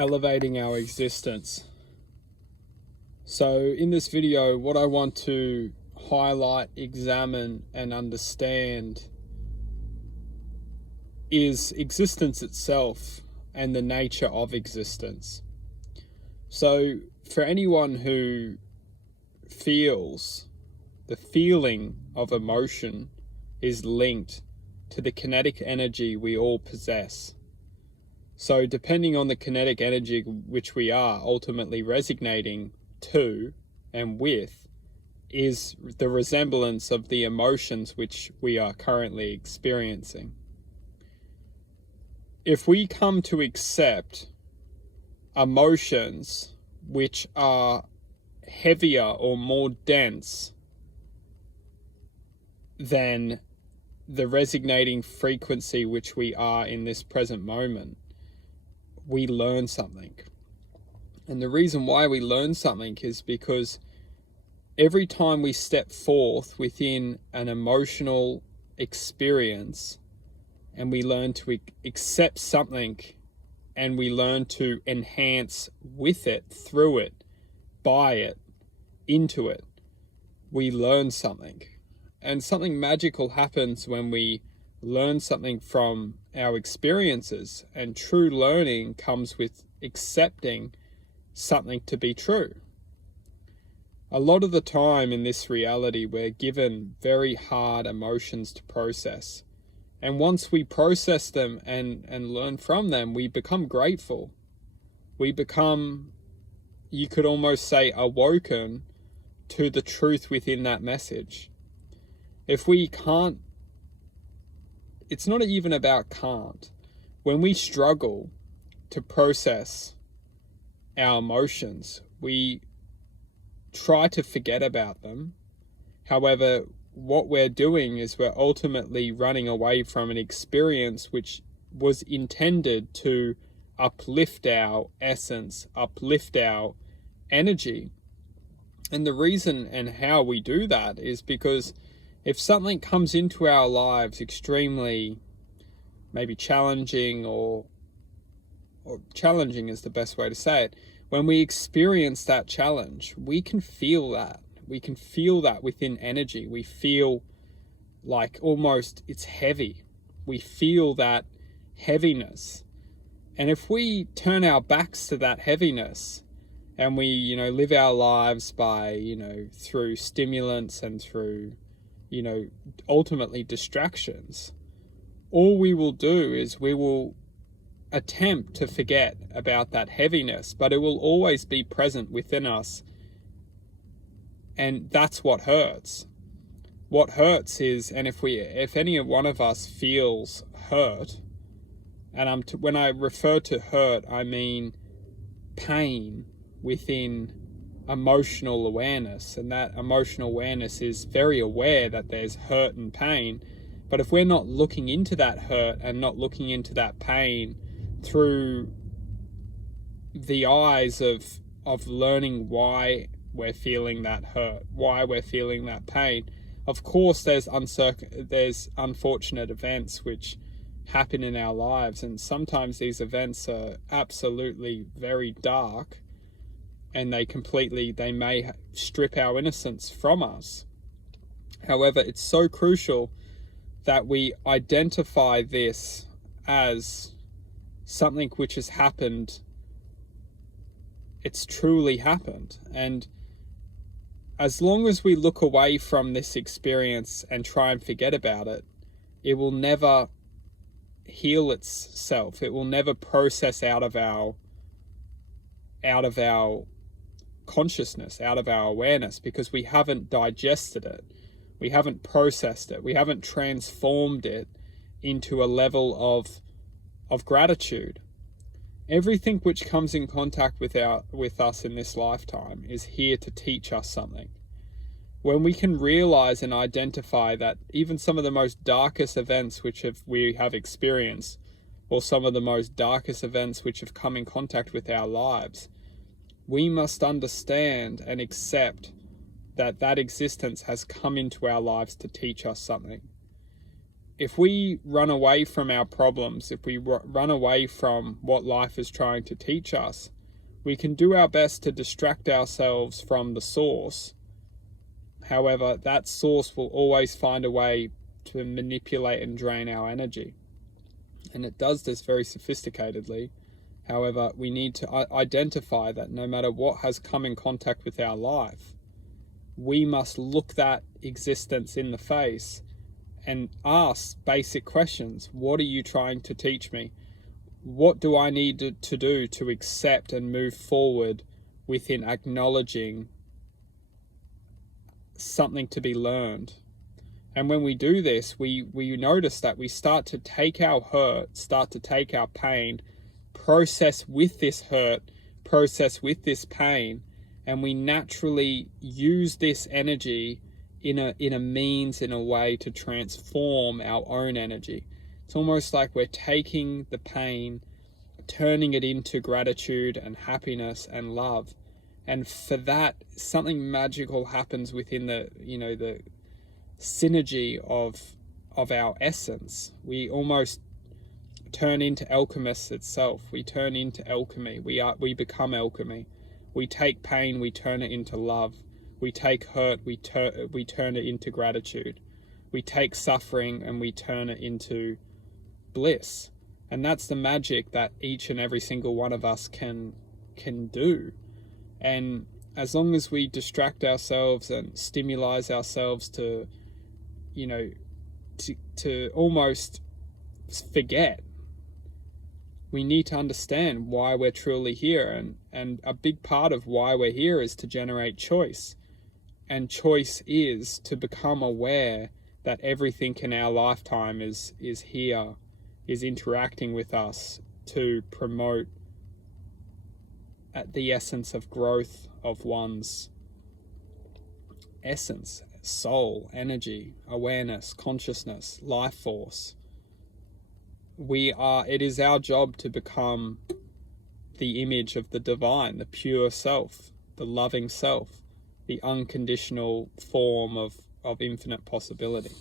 elevating our existence. So in this video, what I want to highlight, examine, and understand is existence itself and the nature of existence. So for anyone who feels, the feeling of emotion is linked to the kinetic energy we all possess. So depending on the kinetic energy which we are ultimately resonating to and with is the resemblance of the emotions which we are currently experiencing. If we come to accept emotions which are heavier or more dense than the resonating frequency which we are in this present moment, we learn something. And the reason why we learn something is because every time we step forth within an emotional experience and we learn to accept something and we learn to enhance with it, through it, by it, into it, we learn something. And something magical happens when we learn something from our experiences, and true learning comes with accepting something to be true. A lot of the time in this reality, we're given very hard emotions to process. And once we process them and learn from them, we become grateful. We become, you could almost say, awoken to the truth within that message. If we can't, it's not even about can't. When we struggle to process our emotions, we try to forget about them. However, what we're doing is we're ultimately running away from an experience which was intended to uplift our essence, uplift our energy. And the reason and how we do that is because if something comes into our lives extremely maybe challenging, or challenging is the best way to say it, when we experience that challenge, we can feel that. We can feel that within energy. We feel like almost it's heavy. We feel that heaviness. And if we turn our backs to that heaviness and we, live our lives by, through stimulants and through, ultimately distractions, all we will do is we will attempt to forget about that heaviness, but it will always be present within us. And that's what hurts. What hurts is, and if any one of us feels hurt, and when I refer to hurt, I mean pain within emotional awareness, and that emotional awareness is very aware that there's hurt and pain. But if we're not looking into that hurt and not looking into that pain through the eyes of learning why we're feeling that hurt, why we're feeling that pain, of course there's unfortunate events which happen in our lives, and sometimes these events are absolutely very dark, and they may strip our innocence from us. However, it's so crucial that we identify this as something which has happened. It's truly happened. And as long as we look away from this experience and try and forget about it, it will never heal itself. It will never process out of our consciousness, out of our awareness, because we haven't digested it. We haven't processed it. We haven't transformed it into a level of gratitude. Everything which comes in contact with us in this lifetime is here to teach us something. When we can realize and identify that even some of the most darkest events which we have experienced, or some of the most darkest events which have come in contact with our lives, we must understand and accept that existence has come into our lives to teach us something. if we run away from our problems, if we run away from what life is trying to teach us, we can do our best to distract ourselves from the source. However, that source will always find a way to manipulate and drain our energy. And it does this very sophisticatedly. However, we need to identify that no matter what has come in contact with our life, we must look that existence in the face and ask basic questions. What are you trying to teach me? What do I need to do to accept and move forward within acknowledging something to be learned? And when we do this, we notice that we start to take our hurt, start to take our pain, process with this hurt, process with this pain, and we naturally use this energy in a means, in a way to transform our own energy. It's almost like we're taking the pain, turning it into gratitude and happiness and love. And for that, something magical happens within the synergy of our essence. We almost turn into alchemists itself. We turn into alchemy. We become alchemy. We take pain, we turn it into love. We take hurt, we turn it into gratitude. We take suffering and we turn it into bliss. And that's the magic that each and every single one of us can do. And as long as we distract ourselves and stimulate ourselves to almost forget, we need to understand why we're truly here. And a big part of why we're here is to generate choice. And choice is to become aware that everything in our lifetime is here, is interacting with us to promote at the essence of growth of one's essence, soul, energy, awareness, consciousness, life force. It is our job to become the image of the divine, the pure self, the loving self, the unconditional form of infinite possibility.